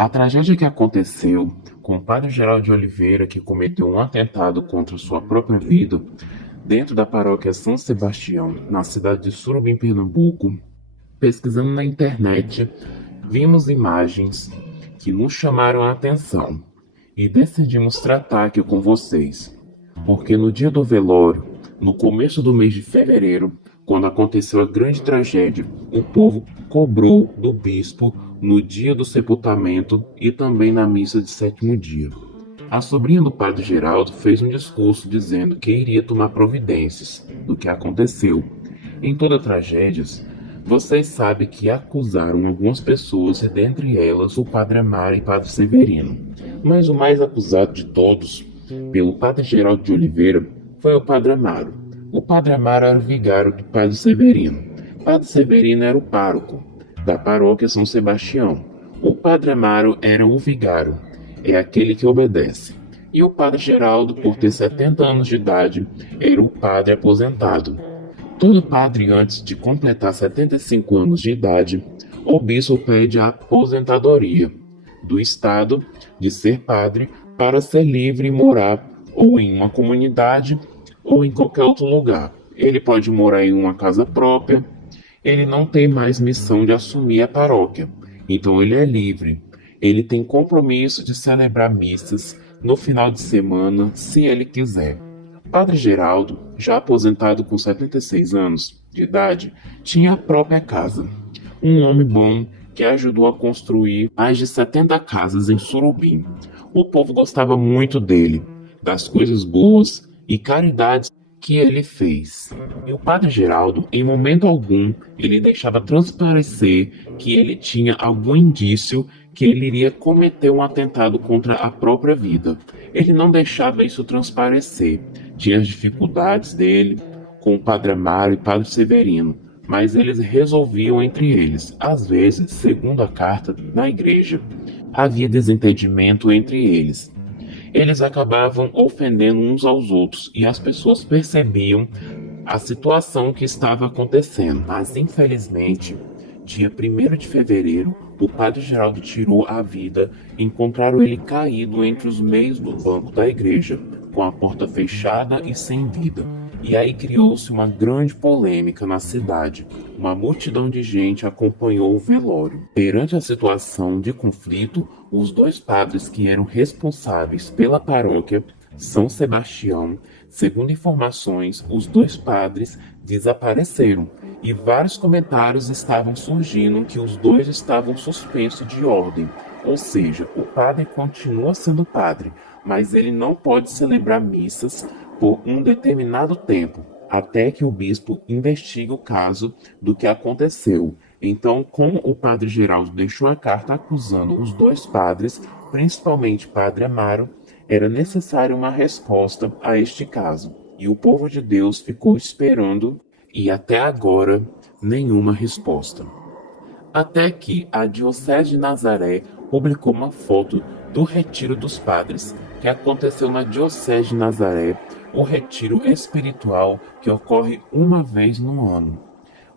A tragédia que aconteceu com o padre Geraldo de Oliveira, que cometeu um atentado contra sua própria vida, dentro da paróquia São Sebastião, na cidade de Surubim, Pernambuco, pesquisando na internet, vimos imagens que nos chamaram a atenção e decidimos tratar aqui com vocês. Porque no dia do velório, no começo do mês de fevereiro, quando aconteceu a grande tragédia, o povo cobrou do bispo no dia do sepultamento e também na missa de sétimo dia. A sobrinha do padre Geraldo fez um discurso dizendo que iria tomar providências do que aconteceu. Em toda tragédias, vocês sabem que acusaram algumas pessoas e dentre elas o padre Amaro e o padre Severino. Mas o mais acusado de todos, pelo padre Geraldo de Oliveira, foi o padre Amaro. O padre Amaro era o vigário do padre Severino. O padre Severino era o pároco da paróquia São Sebastião. O padre Amaro era o vigário, é aquele que obedece. E o padre Geraldo, por ter 70 anos de idade, era o padre aposentado. Todo padre, antes de completar 75 anos de idade, o bispo pede a aposentadoria do estado de ser padre para ser livre e morar ou em uma comunidade ou em qualquer outro lugar. Ele pode morar em uma casa própria, ele não tem mais missão de assumir a paróquia, então ele é livre. Ele tem compromisso de celebrar missas no final de semana, se ele quiser. Padre Geraldo, já aposentado com 76 anos de idade, tinha a própria casa. Um homem bom que ajudou a construir mais de 70 casas em Surubim. O povo gostava muito dele, das coisas boas e caridades que ele fez. E o padre Geraldo, em momento algum, ele deixava transparecer que ele tinha algum indício que ele iria cometer um atentado contra a própria vida. Ele não deixava isso transparecer. Tinha as dificuldades dele com o padre Amaro e o padre Severino, mas eles resolviam entre eles. Às vezes, segundo a carta da igreja, havia desentendimento entre eles. Eles acabavam ofendendo uns aos outros e as pessoas percebiam a situação que estava acontecendo. Mas, infelizmente, dia 1º de fevereiro, o padre Geraldo tirou a vida. Encontraram ele caído entre os meios do banco da igreja, com a porta fechada e sem vida. E aí criou-se uma grande polêmica na cidade. Uma multidão de gente acompanhou o velório. Perante a situação de conflito, os dois padres que eram responsáveis pela paróquia São Sebastião, segundo informações, os dois padres desapareceram. E vários comentários estavam surgindo que os dois estavam suspensos de ordem. Ou seja, o padre continua sendo padre, mas ele não pode celebrar missas por um determinado tempo, até que o bispo investigue o caso do que aconteceu. Então, como o padre Geraldo deixou a carta acusando os dois padres, principalmente o padre Amaro, era necessária uma resposta a este caso. E o povo de Deus ficou esperando e até agora nenhuma resposta. Até que a Diocese de Nazaré publicou uma foto do retiro dos padres, que aconteceu na Diocese de Nazaré, o retiro espiritual que ocorre uma vez no ano,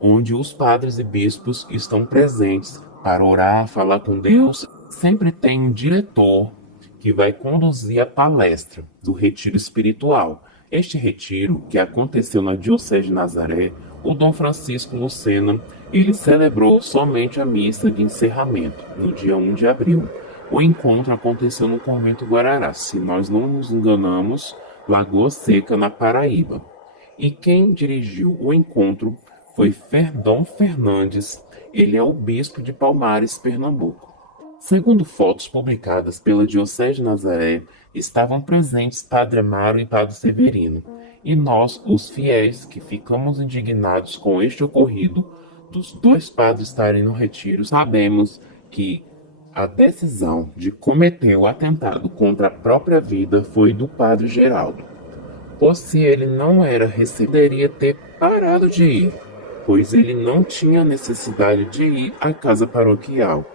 onde os padres e bispos estão presentes para orar, falar com Deus. Sempre tem um diretor que vai conduzir a palestra do retiro espiritual. Este retiro, que aconteceu na Diocese de Nazaré, o Dom Francisco Lucena, ele celebrou somente a missa de encerramento, no dia 1 de abril. O encontro aconteceu no Convento Guarará, se nós não nos enganamos, Lagoa Seca, na Paraíba. E quem dirigiu o encontro foi Dom Fernandes, ele é o bispo de Palmares, Pernambuco. Segundo fotos publicadas pela Diocese de Nazaré, estavam presentes Padre Amaro e Padre Severino. E nós, os fiéis, que ficamos indignados com este ocorrido, dos dois padres estarem no retiro, sabemos que a decisão de cometer o atentado contra a própria vida foi do padre Geraldo. Pois se ele não era poderia ter parado de ir, pois ele não tinha necessidade de ir à casa paroquial,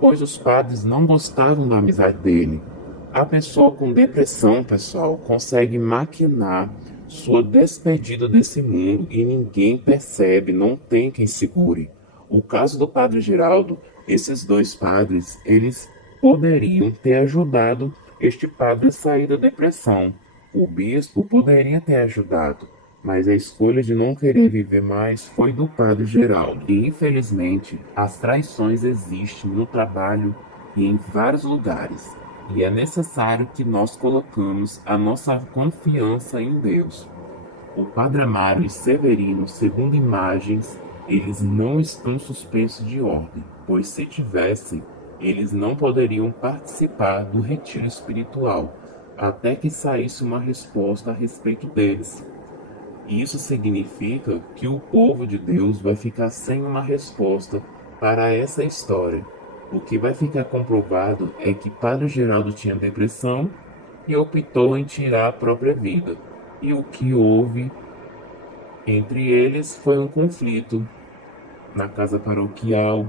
pois os padres não gostavam da amizade dele. A pessoa com depressão, pessoal, consegue maquinar sua despedida desse mundo e ninguém percebe, não tem quem segure. O caso do padre Geraldo, esses dois padres, eles poderiam ter ajudado este padre a sair da depressão. O bispo poderia ter ajudado, mas a escolha de não querer viver mais foi do padre Geraldo. E infelizmente, as traições existem no trabalho e em vários lugares. E é necessário que nós colocamos a nossa confiança em Deus. O Padre Amaro e Severino, segundo imagens, eles não estão suspensos de ordem, pois se tivessem, eles não poderiam participar do retiro espiritual, até que saísse uma resposta a respeito deles. Isso significa que o povo de Deus vai ficar sem uma resposta para essa história. O que vai ficar comprovado é que Padre Geraldo tinha depressão e optou em tirar a própria vida. E o que houve entre eles foi um conflito na casa paroquial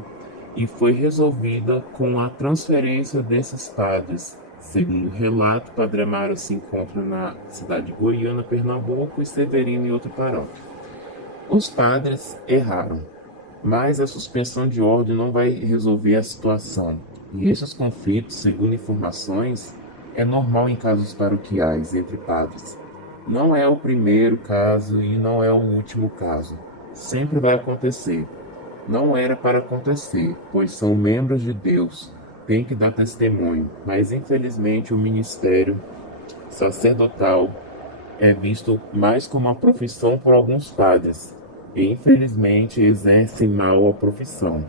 e foi resolvida com a transferência desses padres. Segundo o relato, Padre Amaro se encontra na cidade de Goiânia, Pernambuco, e Severino em outra paróquia. Os padres erraram, mas a suspensão de ordem não vai resolver a situação. E esses conflitos, segundo informações, é normal em casos paroquiais entre padres. Não é o primeiro caso e não é o último caso. Sempre vai acontecer. Não era para acontecer, pois são membros de Deus, têm que dar testemunho, mas infelizmente o ministério sacerdotal é visto mais como uma profissão por alguns padres, e infelizmente exercem mal a profissão.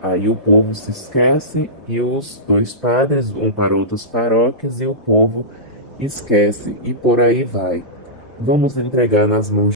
Aí o povo se esquece e os dois padres vão para outras paróquias e o povo esquece, e por aí vai. Vamos entregar nas mãos